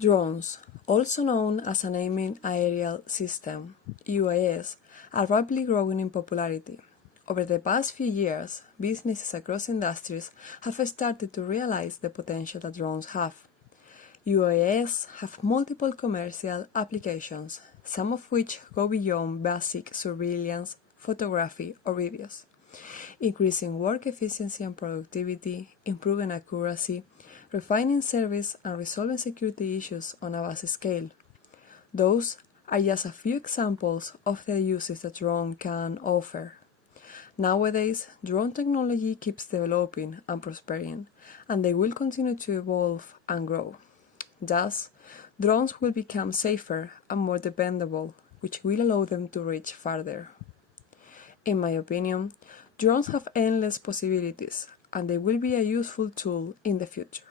Drones, also known as Unmanned Aerial System (UAS), are rapidly growing in popularity. Over the past few years, businesses across industries have started to realize the potential that drones have. UAS have multiple commercial applications, some of which go beyond basic surveillance, photography, or videos, increasing work efficiency and productivity, improving accuracy, refining service, and resolving security issues on a vast scale. Those are just a few examples of the uses that drone can offer. Nowadays, drone technology keeps developing and prospering, and they will continue to evolve and grow. Thus, drones will become safer and more dependable, which will allow them to reach farther. In my opinion, drones have endless possibilities, and they will be a useful tool in the future.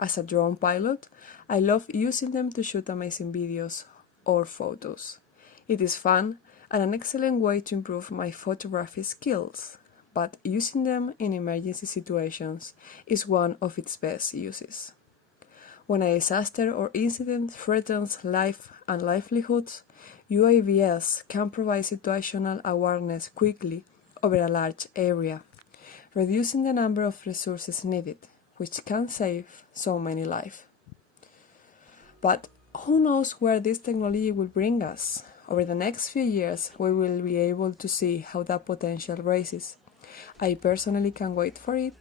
As a drone pilot, I love using them to shoot amazing videos or photos. It is fun and an excellent way to improve my photography skills, but using them in emergency situations is one of its best uses. When a disaster or incident threatens life and livelihoods, UAVs can provide situational awareness quickly over a large area, reducing the number of resources needed, which can save so many lives. But who knows where this technology will bring us? Over the next few years, we will be able to see how that potential rises. I personally can't wait for it.